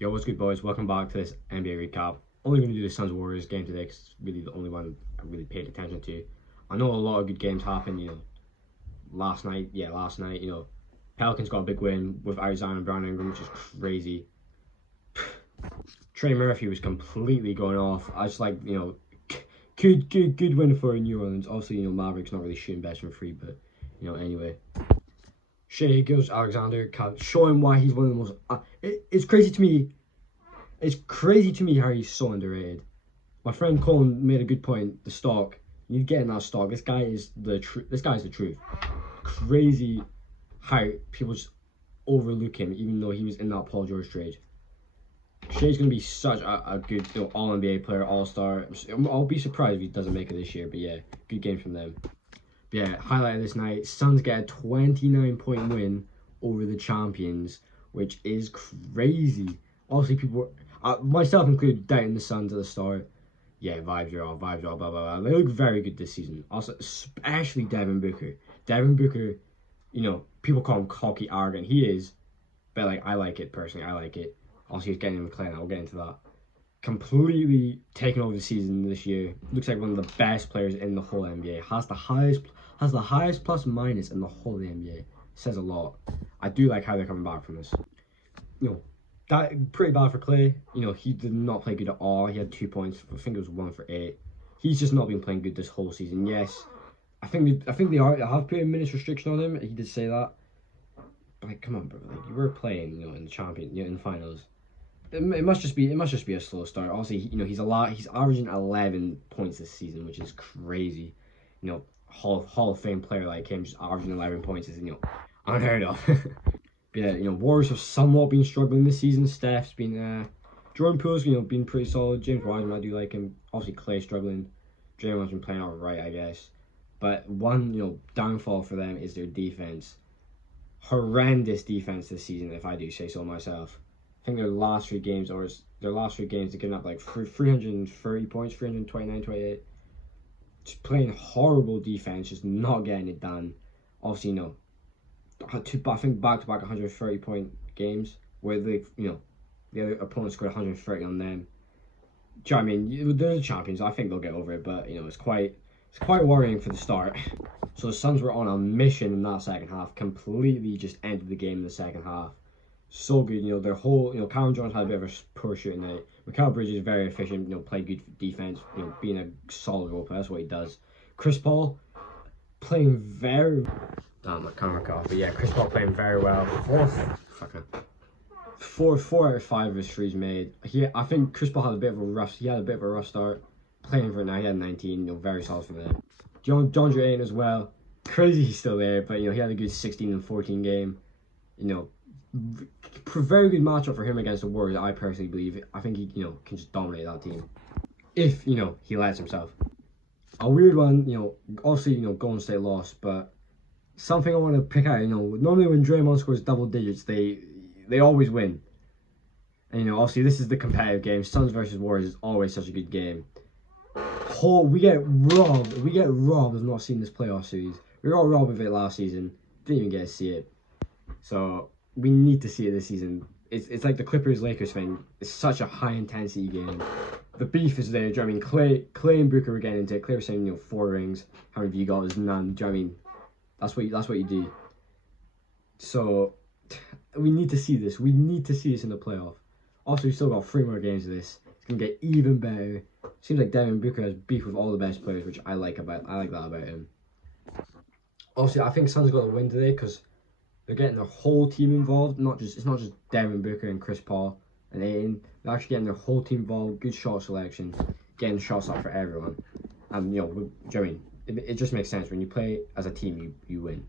Yo, what's good, boys? Welcome back to this NBA recap. Only going to do the Suns Warriors game today because it's really the only one I really paid attention to. I know a lot of good games happened, last night. Yeah, last night, Pelicans got a big win without Zion and Brown Ingram, which is crazy. Trey Murphy was completely going off. I just like, good win for New Orleans. Obviously, Mavericks not really shooting best from free, but, anyway. Shai Gilgeous-Alexander showing why he's one of the most. It's crazy to me. It's crazy to me how he's so underrated. My friend Colin made a good point. The stock, you get in that stock. This guy is the truth. This guy's the truth. Crazy how people just overlook him, even though he was in that Paul George trade. Shai's gonna be such a good All NBA player, All Star. I'll be surprised if he doesn't make it this year. But yeah, good game from them. Yeah, highlight of this night, Suns get a 29-point win over the champions, which is crazy. Obviously, people, myself included, doubting the Suns at the start. Yeah, vibes are off, blah, blah, blah. They look very good this season. Also, especially Devin Booker. Devin Booker, people call him cocky, arrogant. He is, but, I like it personally. I like it. Also, he's getting him McClain. I'll get into that. Completely taken over the season this year. Looks like one of the best players in the whole NBA. Has the highest plus minus in the whole of the NBA. Says a lot. I do like how they're coming back from this. That pretty bad for Clay. He did not play good at all. He had 2 points. I think it was 1 for 8. He's just not been playing good this whole season. Yes, I think they have put a minutes restriction on him. He did say that. But come on, bro. You were playing, in the in the finals. It must just be a slow start. Obviously, he's averaging 11 points this season, which is crazy. Hall of Fame player like him just averaging 11 points is unheard of. Yeah, Warriors have somewhat been struggling this season. Steph's been Jordan Poole's been pretty solid. James Wiseman, I do like him. Obviously, Clay struggling. Draymond's been playing alright, I guess. But one downfall for them is their defense. Horrendous defense this season, if I do say so myself. I think their last three games, they've given up like 330 points, 329, 28. Just playing horrible defense, just not getting it done. Obviously, I think back-to-back 130-point games where the other opponent scored 130 on them. Do you know what I mean? They're the champions. I think they'll get over it, but it's quite worrying for the start. So the Suns were on a mission in that second half, completely just ended the game in the second half. So good, their whole, Cam Jones had a bit of a poor shooting night. Mikal Bridges is very efficient, played good defense, being a solid role player, that's what he does. Chris Paul playing very, my camera cut off, but yeah, Chris Paul playing very well. Four out of 5 of his threes made. I think Chris Paul had a bit of a rough start. Playing for it now, he had 19, very solid for them. DeAndre Ayton as well. Crazy he's still there, but he had a good 16 and 14 game. Very good matchup for him against the Warriors, I personally believe. I think he, can just dominate that team. If, he lets himself. A weird one, obviously, Golden State lost, but something I want to pick out, normally when Draymond scores double digits, they always win. And, obviously, this is the competitive game. Suns versus Warriors is always such a good game. We get robbed of not seeing this playoff series. We got robbed of it last season. Didn't even get to see it. So we need to see it this season. It's like the Clippers-Lakers thing. It's such a high-intensity game. The beef is there. Do you know what I mean? Clay and Booker were getting into it. Clay was saying, 4 rings. How many of you got? There's none. Do you know what I mean? That's what you do. So we need to see this. We need to see this in the playoff. Also, we still got 3 more games of this. It's gonna get even better. Seems like Devin Booker has beef with all the best players, which I like that about him. Obviously, I think Suns got the win today because they're getting their whole team involved. It's not just Devin Booker and Chris Paul and Ayton. They're actually getting their whole team involved. Good shot selection, getting shots up for everyone. And do you know what I mean? It just makes sense when you play as a team. You win.